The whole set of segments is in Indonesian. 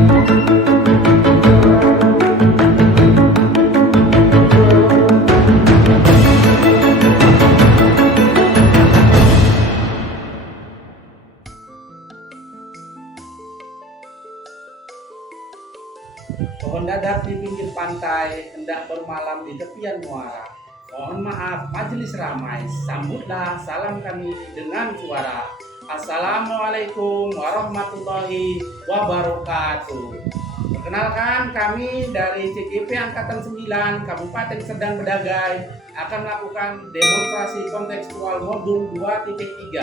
Pohon dadak di pinggir pantai, hendak bermalam di tepian muara. Mohon maaf, majelis ramai, sambutlah salam kami dengan suara. Assalamualaikum warahmatullahi wabarakatuh. Perkenalkan, kami dari CGP Angkatan 9 Kabupaten Serdang Bedagai akan melakukan demonstrasi kontekstual modul 2.3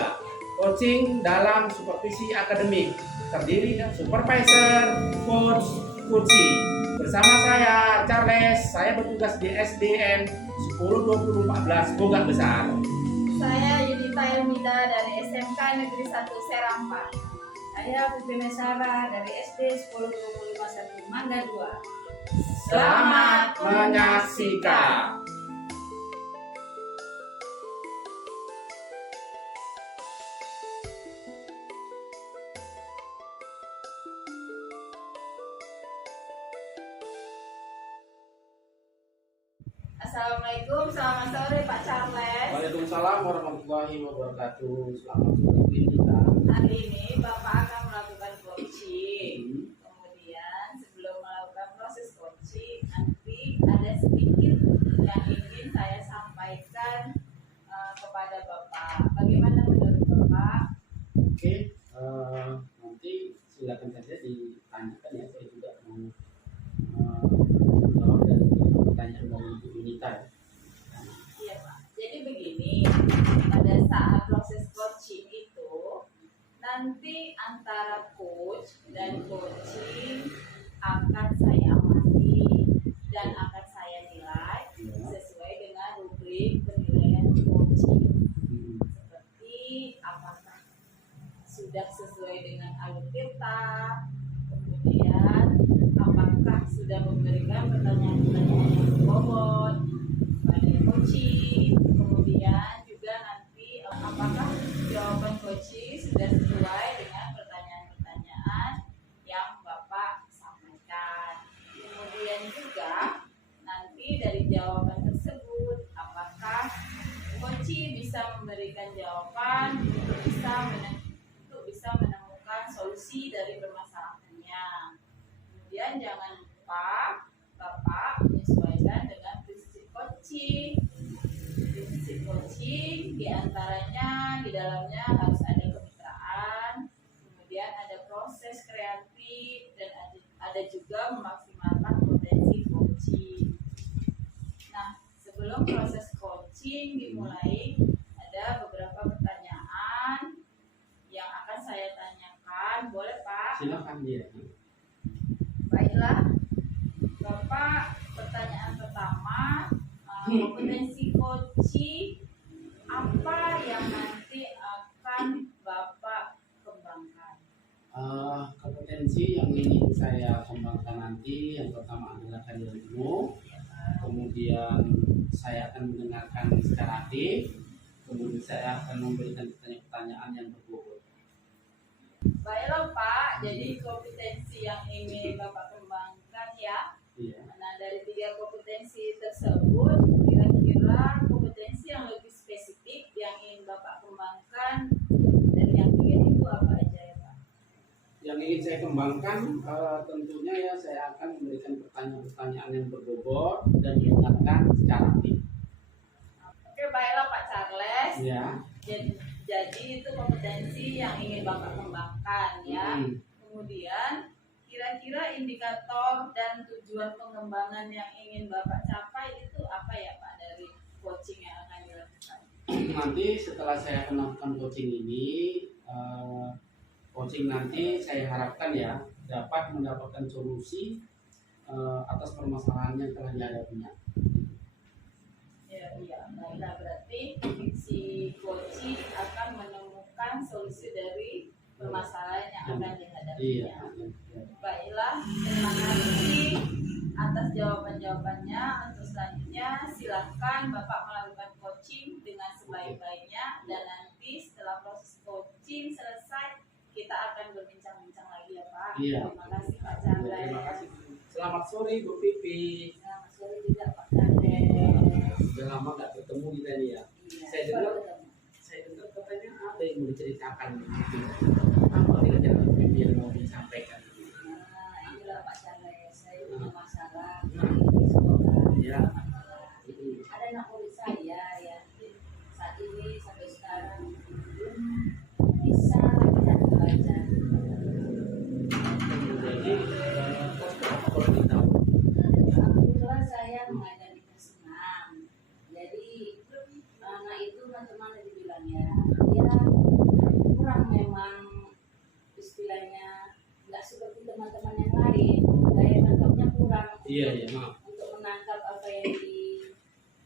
coaching dalam supervisi akademik, terdiri dari supervisor, coach, coaching. Bersama saya Charles, saya bertugas di SDN 102014 Bogak Besar. Saya Yudita Elmida dari SMK Negeri 1 Serampa. Saya Putri Mesara dari SD 1021 Mangga 2. Selamat menyaksikan. Assalamualaikum, selamat sore Pak Charles. Waalaikumsalam warahmatullahi wabarakatuh. Selamat sore kita. Hari ini Bapak akan melakukan coaching. Kemudian sebelum melakukan proses coaching, nanti ada sedikit yang ingin saya sampaikan kepada Bapak. Bagaimana menurut Bapak? Oke, nanti silakan saja ditanyakan ya. Saya juga mau menjawab dari pertanyaan dari Bu Yunita. Iya Pak. Jadi begini, pada saat proses coaching itu nanti antara coach dan coaching akan saya amati dan akan saya nilai sesuai dengan rubrik penilaian coaching. Seperti apakah sudah sesuai dengan alutsista, kemudian apakah sudah memberikan pertanyaan-pertanyaan yang berbobot pada coaching, kemudian juga nanti apakah jawaban coaching sudah sesuai dengan pertanyaan-pertanyaan yang Bapak sampaikan. Kemudian juga nanti dari jawaban tersebut apakah coaching bisa memberikan jawaban untuk bisa menemukan solusi dari permasalahannya. Kemudian jangan lupa Bapak menyesuaikan dengan prinsip coaching. Prinsip coaching diantaranya di dalamnya harus ada kemitraan, kemudian ada proses kreatif, dan ada juga memaksimalkan potensi coaching. Nah, sebelum proses coaching dimulai, ada beberapa pertanyaan yang akan saya tanyakan. Boleh Pak? Silakan dia. Baiklah, Bapak, pertanyaan pertama, kompetensi coaching apa yang nanti akan Bapak kembangkan? Kompetensi yang ingin saya kembangkan nanti yang pertama adalah kajian ilmu, kemudian saya akan mendengarkan secara aktif, kemudian saya akan memberikan pertanyaan-pertanyaan yang berbobot. Baiklah Pak, jadi kompetensi yang ingin Bapak kembangkan ya. Iya. Nah, dari 3 kompetensi tersebut, kira-kira kompetensi yang lebih spesifik yang ingin Bapak kembangkan dari yang 3 itu apa aja ya Pak? Yang ingin saya kembangkan tentunya ya saya akan memberikan pertanyaan-pertanyaan yang berbobot dan mendengarkan secara aktif. Oke, baiklah Pak Charles. Ya. Jadi itu kompetensi yang ingin Bapak kembangkan ya. Kemudian kira-kira indikator dan tujuan pengembangan yang ingin Bapak capai itu apa ya Pak dari coaching yang akan dilakukan? Nanti setelah saya melakukan coaching ini, coaching nanti saya harapkan ya dapat mendapatkan solusi atas permasalahan yang telah dihadapinya. Iya, baiklah, berarti si coaching akan menemukan solusi dari permasalahan yang akan dihadapinya. Iya. Baiklah, terima kasih atas jawaban-jawabannya. Untuk selanjutnya silahkan Bapak melakukan coaching dengan sebaik-baiknya, dan nanti setelah proses coaching selesai kita akan berbincang-bincang lagi ya Pak. Iya. Terima kasih Pak Ya, Charles. terima kasih. Selamat sore Bu Pipi. Selamat sore juga Pak Charles. Sudah lama nggak ketemu kita nih ya. Iya, Saya dengar, baru ketemu. saya dengar katanya ada yang mau diceritakan gitu. Apa kira-kira Bu Pipi yang mau disampaikan? Nah, inilah Pak Charles, saya punya masalah Nah. di sekolah. Ya. Ada anak murid saya yang saat ini sampai sekarang belum bisa tidak membaca. Jadi kenapa kalau ditahu? Kebetulan saya mengajar di kelas 6. Jadi anak itu macam-mana dibilangnya, dia kurang memang istilahnya nggak seperti teman-teman yang lain. Daya tangkapnya kurang Iya, iya, maaf. untuk menangkap apa yang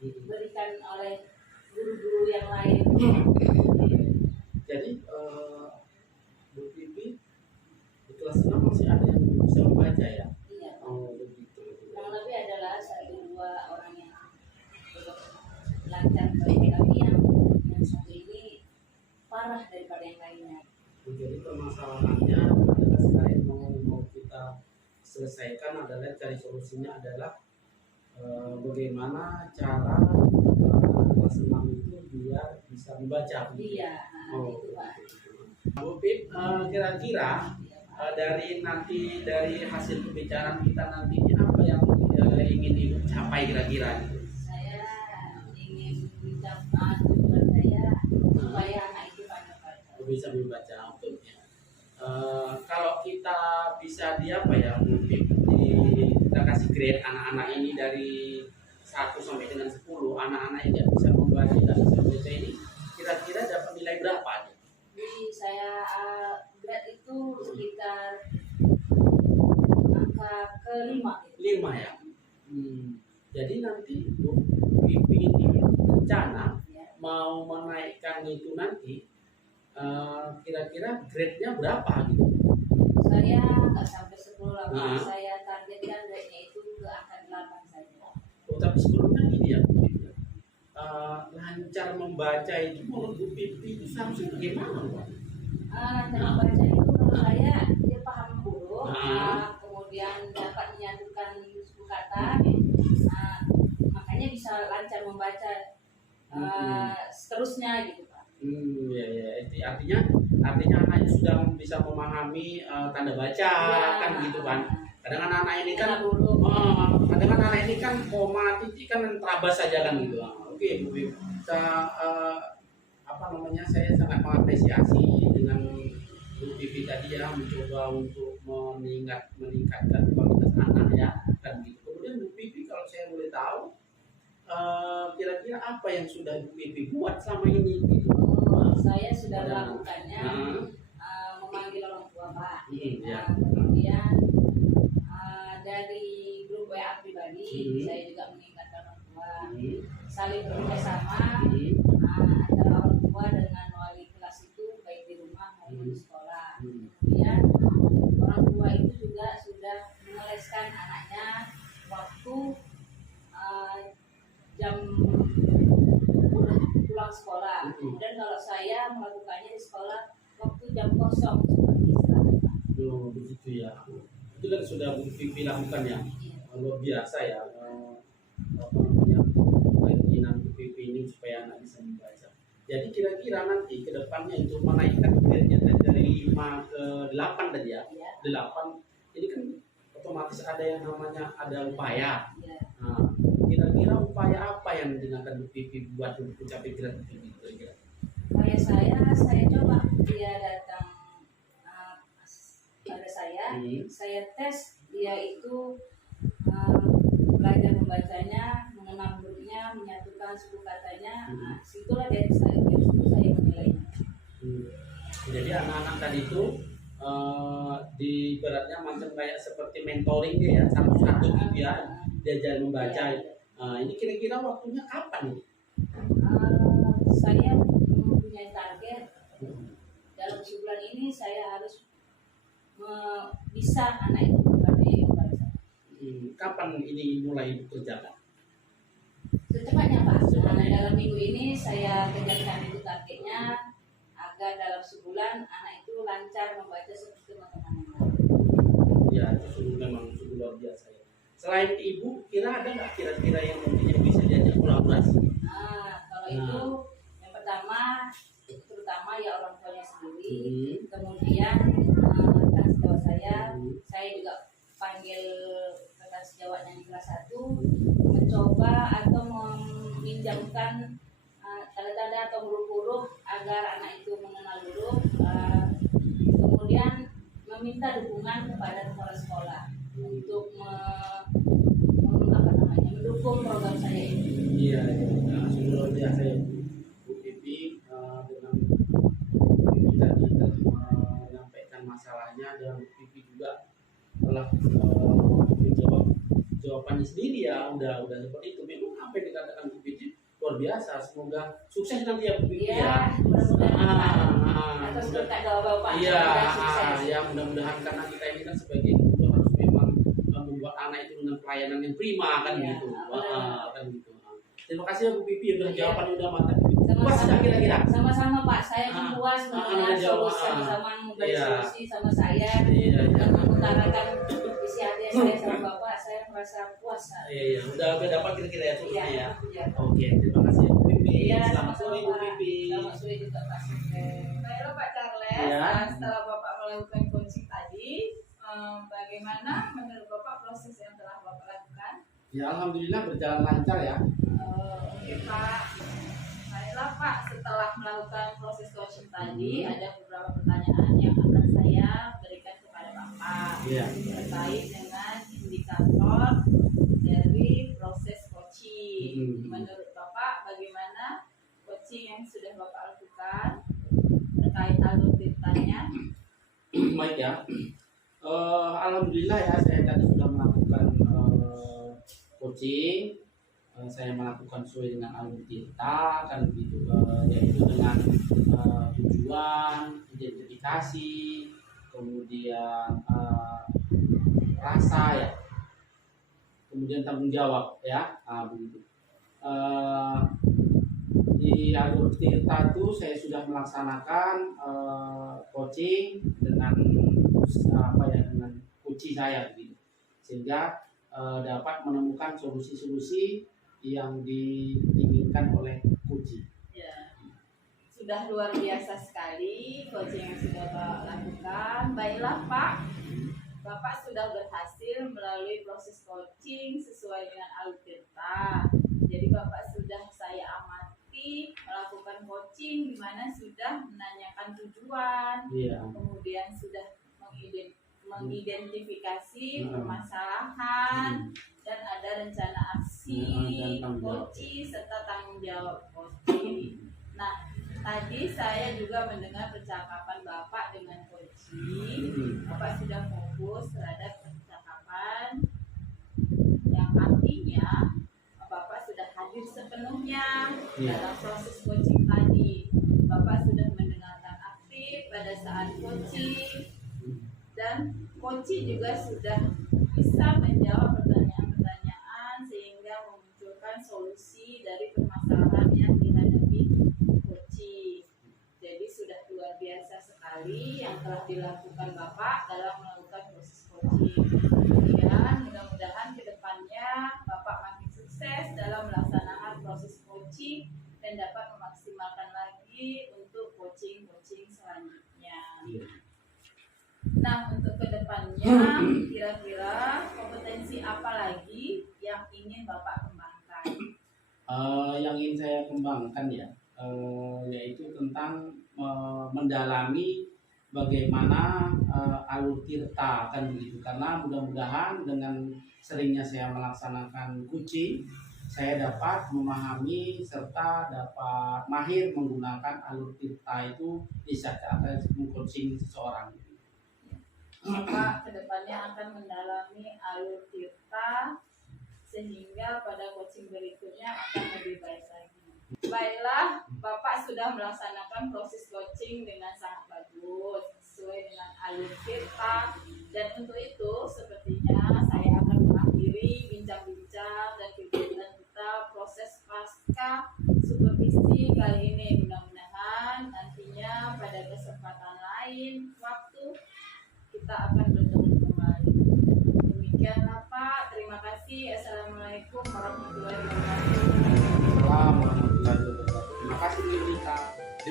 diberikan oleh guru-guru yang lain. Jadi Bu Pipi di kelas 6 masih ada yang belum bisa membaca ya? Iya. Oh begitu. Kurang lebih adalah 1-2 orang yang belum lancar baik, tapi yang satu ini parah daripada yang lainnya. Jadi permasalahannya adalah sekarang mau kita selesaikan adalah cari solusinya adalah bagaimana cara kelas 6 itu biar bisa membaca. Iya, Oh, itu Pak. Bu Pip, kira-kira Iya, Pak. dari hasil pembicaraan kita nanti apa yang ingin Ibu capai kira-kira? Saya ingin mencapai tujuan saya supaya anak itu pandai baca. Bisa membaca untuknya. Kalau kita bisa di apa ya mungkin kita kasih grade anak-anak ini dari 1 sampai dengan 10, anak-anak yang bisa membaca dan bisa membaca ini kira-kira dapat nilai berapa? Jadi saya grade itu sekitar angka ke-5 gitu. 5 ya. Jadi nanti Bu Pipi ini rencana Ya. mau menaikkan itu nanti kira-kira grade-nya berapa gitu? Saya nggak sampai 10 lah, Pak. Nah. Saya targetkan grade-nya itu ke angka 8 saja. Oh, tapi sebelumnya gini ya, Bu Pipi. Lancar membaca itu menurut Bu Pipi itu seharusnya bagaimana, Pak? Lancar membaca itu menurut saya dia paham huruf, Ah. kemudian dapat menyatukan suku kata, makanya bisa lancar membaca seterusnya gitu Pak. Ya, ya. Itu artinya anaknya sudah bisa memahami tanda baca kan gitu kan. Kadang anak-anak ini kan huruf. kadang anak ini kan koma titik kan terabas saja kan gitu. Oke, Bu Pipi. Saya sangat mengapresiasi dengan Bu Pipi tadi ya mencoba untuk meningkatkan kualitas anak ya kan gitu. Kemudian Bu Pipi kalau saya boleh tahu kira-kira apa yang sudah Bu Pipi buat selama ini gitu. Saya sudah melakukannya, memanggil orang tua Pak. Ya. Kemudian dari grup WA pribadi saya juga mengingatkan orang tua, saling bekerjasama antara orang tua dengan wali kelas itu baik di rumah maupun di sekolah. Kemudian orang tua itu juga sudah mengeleskan anaknya waktu jam pulang sekolah. Kemudian kalau saya melakukannya di sekolah waktu jam kosong seperti itu. Oh, begitu ya. Itu kan sudah Bu Pipi lakukan ya. Luar biasa ya. Keinginan Bu Pipi ini supaya anak bisa membaca. Jadi kira-kira nanti ke depannya itu menaikkan grade-nya dari 5 ke 8 tadi ya. 8. Ini kan otomatis ada yang namanya ada upaya. Nah, kira-kira upaya apa yang digunakan Bu Pipi buat untuk mencapai grade itu kira-kira? Upaya saya coba dia datang pada saya tes dia itu belajar membacanya, mengenal hurufnya, menyatukan suku katanya. Situlah dari saya menilainya. Jadi anak-anak tadi itu di beratnya macam kayak seperti mentoring dia ya, satu-satu gitu ya, diajar membaca. Ini kira-kira waktunya kapan nih? Saya mempunyai target dalam sebulan ini saya harus bisa anak itu pandai membaca. Kapan ini mulai bekerja? Secepatnya Pak. Dalam minggu ini saya kejarkan itu targetnya agar dalam sebulan anak itu lancar membaca seperti teman-teman yang lain. Selain ibu, ada nggak kira-kira yang mungkin yang bisa diajak kolaborasi? Kalau itu yang pertama, terutama ya orang tuanya sendiri. Kemudian rekan sejawat saya juga panggil rekan sejawat yang kelas 1 mencoba atau meminjamkan tanda-tanda atau huruf-huruf agar anak itu mengenal huruf. Kemudian meminta dukungan kepada kepala sekolah untuk mendukung program saya ini. Iya, nah, luar biasa ya Bu Pipi, dengan Bu Pipi tadi telah menyampaikan masalahnya, dan Bu Pipi juga telah menjawab jawabannya sendiri ya, udah seperti itu. Memang apa yang dikatakan Bu Pipi luar biasa. Semoga sukses nanti ya Bu Pipi ya. Mudah-mudahan atas berkat Bapak. Ya mudah-mudahan, karena kita ini kan sebagai guru harus memang membuat anak itu dengan pelayanan yang prima kan gitu. Kan gitu. Terima kasih ya Bu Pipi, udah jawabannya udah mantap. Puas nggak kira-kira? Sama-sama Pak, saya puas mendengar solusi sama memberi solusi sama saya dan mengutarakan isi hati saya sama Bapak. Saya merasa puas. Iya, udah dapat kira-kira ya solusinya ya. Iya. Oke, terima kasih ya Bu Pipi. Selamat sore Bu Pipi. Selamat sore juga Pak. Baiklah Pak Charles, setelah Bapak melakukan coaching tadi, bagaimana menurut Bapak proses yang telah Bapak lakukan? Ya, alhamdulillah berjalan lancar ya. Oke Pak. Baiklah Pak, setelah melakukan proses coaching tadi, ada beberapa pertanyaan yang akan saya berikan kepada Bapak terkait dengan indikator dari proses coaching. Menurut Bapak, bagaimana coaching yang sudah Bapak lakukan terkait alur ceritanya? Baik ya. Alhamdulillah ya, saya tadi sudah melakukan coaching. Saya melakukan sesuai dengan alur kita kan begitu, yaitu dengan tujuan, identifikasi, kemudian rasa ya, kemudian tanggung jawab ya, begitu. Di alur Tirta itu saya sudah melaksanakan coaching dengan dengan kunci saya begitu, sehingga dapat menemukan solusi-solusi yang diinginkan oleh kunci. Ya, sudah luar biasa sekali coaching yang sudah Bapak lakukan. Baiklah Pak, Bapak sudah berhasil melalui proses coaching sesuai dengan alur Tirta. Jadi Bapak sudah saya amati melakukan coaching di mana sudah menanyakan tujuan, kemudian sudah mengidentifikasi permasalahan, dan ada rencana aksi coaching serta tanggung jawab coaching. Nah, tadi saya juga mendengar percakapan Bapak dengan coaching. Bapak sudah fokus terhadap percakapan, yang artinya Bapak sudah hadir sepenuhnya dalam proses coaching tadi. Bapak sudah mendengarkan aktif pada saat coaching, dan coaching juga sudah bisa menjawab pertanyaan-pertanyaan sehingga memunculkan solusi dari permasalahan yang dihadapi coaching. Jadi sudah luar biasa sekali yang telah dilakukan Bapak dalam melakukan proses coaching. Kemudian mudah-mudahan kedepannya Bapak makin sukses dalam melaksanakan proses coaching dan dapat memaksimalkan lagi untuk coaching-coaching selanjutnya. Nah, untuk kedepannya kira-kira kompetensi apa lagi yang ingin Bapak kembangkan? Yang ingin saya kembangkan ya, yaitu tentang mendalami bagaimana alur Tirta kan begitu. Karena mudah-mudahan dengan seringnya saya melaksanakan coaching, saya dapat memahami serta dapat mahir menggunakan alur Tirta itu di saat coaching seseorang. Bapak kedepannya akan mendalami alur Tirta sehingga pada coaching berikutnya akan lebih baik lagi. Baiklah, Bapak sudah melaksanakan proses coaching dengan sangat bagus sesuai dengan alur Tirta, dan untuk itu sepertinya saya akan mengakhiri bincang-bincang dan kegiatan kita proses pasca supervisi kali ini. Mudah-mudahan nantinya pada kesempatan lain waktu kita akan bertemu kembali. Demikianlah Pak, terima kasih.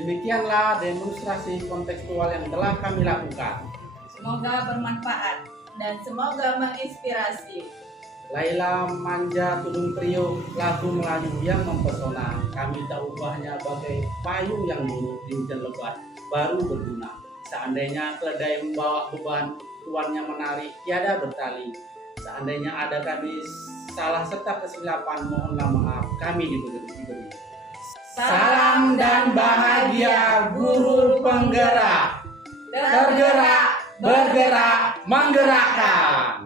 Demikianlah demonstrasi kontekstual yang telah kami lakukan. Semoga bermanfaat dan semoga menginspirasi. Laila manja tudung priuk, lagu Melayu yang mempesona. Kami tak ubahnya bagai payung yang dulu di hujan lebat baru berguna. Seandainya keledai membawa beban, tuannya menarik, tiada bertali. Seandainya ada kami salah serta kesilapan, mohonlah maaf, kami diberi. Salam dan bahagia guru penggerak. Tergerak, bergerak, menggerakkan.